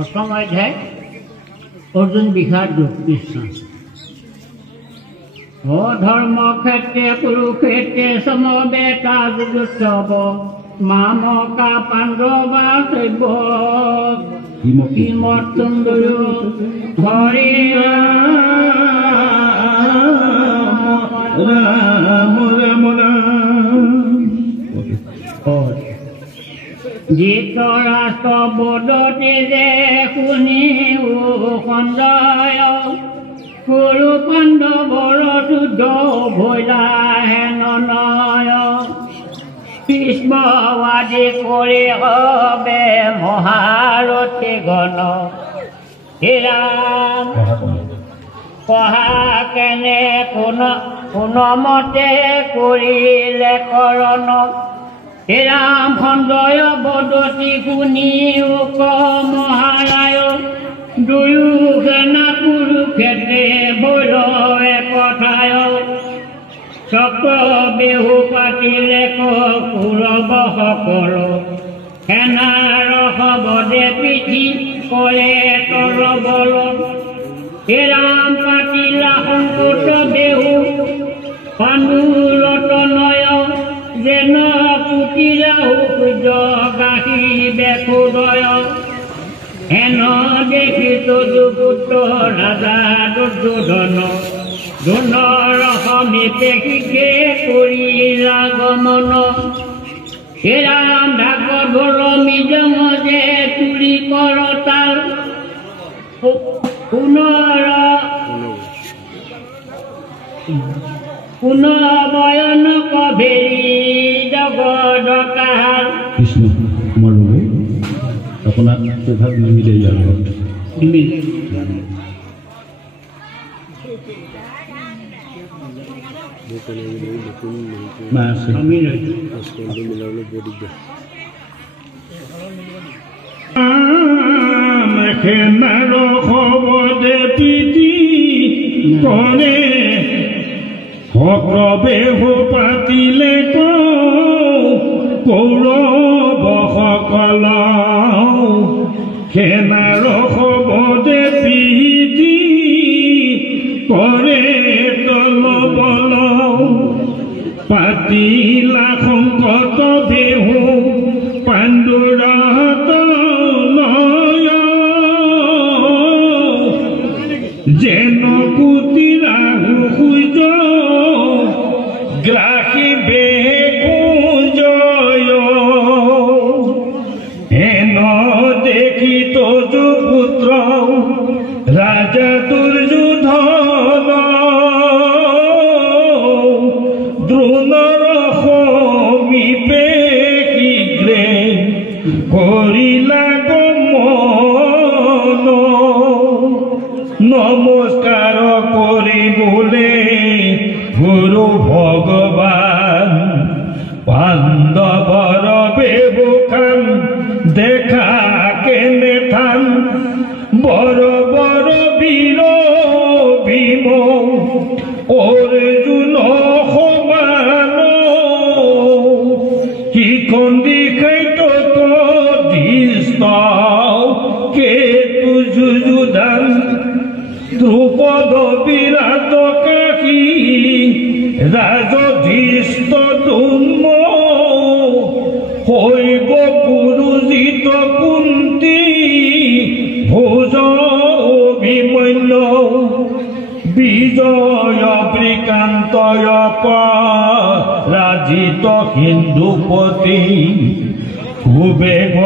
অষ্টম অধ্যায় অৰ্জুন বিষাদ কৃষ্ণ অধৰ্ম ক্ষেত্ৰে কুৰুক্ষেত্ৰে সমবেতা যুদ্ধব মামকা পাণ্ডবা শৈব কিমৰ্তুন্দয় হৰে ৰাম ৰাম ধৃতৰাষ্ট্ৰ বদতি যে শুনি সঞ্জয় কুৰু পাণ্ডৱৰ যুদ্ধ ভৈলা হেন নয় ভীষ্মবাদী কৰি হবে মহাৰথী গণ হে ৰাম কহা কেনে কোনমতে কৰিলে কৰণ হে ৰাম সঞ্জয় বদতি শুনি মহাৰায় দুয়োজনা কুৰুক্ষেত্ৰে ভৈল একঠায় চক্ৰ বেহু পাতিলে কৌৰৱসকল সেনাৰ শবদে পিঠি কৰে তৰবল হে ৰাম পাতিলা সংকট বেহু পাণ্ডুৰত নয় যেন পুতিৰাহু সূৰ্য গাহি বেখোদয় হেন দেখি তদুপুত্ৰ ৰাজা দুৰ্যোধন দ্ৰোণৰ সমীপে শিকে কৰিলা গমন হে ৰাম ঢাক ঢোল মৃদঙ্গ যে তুলি কৰতাল পুনঃবয়ন কভেৰি জগদকাল কৃষ্ণ কুমাৰ বাবু আপোনাক ভাগ নিমিলে ইয়াৰ লগত নিমিলে সেনাৰ শবদে পিঠি কৰে বেহু পাতিলে কৌৰৱসকল সেনাৰ শবদে পিঠি কৰে তলবল পাতিলা সংকট বেহু পাণ্ডুৰত নয় যেন পুতিৰাহু সূৰ্য গ্ৰাসী বেকুঞ্জয় হেন দেখি তদুপুত্ৰ ৰাজা দুৰ্যোধন দ্ৰোণৰ সমীপে শীঘ্ৰে কৰিলা গমন নমস্কাৰ কৰিবলে গুৰু ভগৱান পাণ্ডৱৰ বেহুখান দেখা কেনে থান বৰ বৰ বীৰ ভীম অৰ্জুন সমান সিখন দিশাই তত দৃষ্ট কেতু যুযুধান দ্ৰুপদ বিৰাট কাশী ৰাজধৃষ্ট দুম্ন হৈব পুৰুজিত কুন্তি ভোজ অভিমন্য বিজয় শ্ৰীকান্তয় পৰাজিত সিন্ধুপতি সুবেগ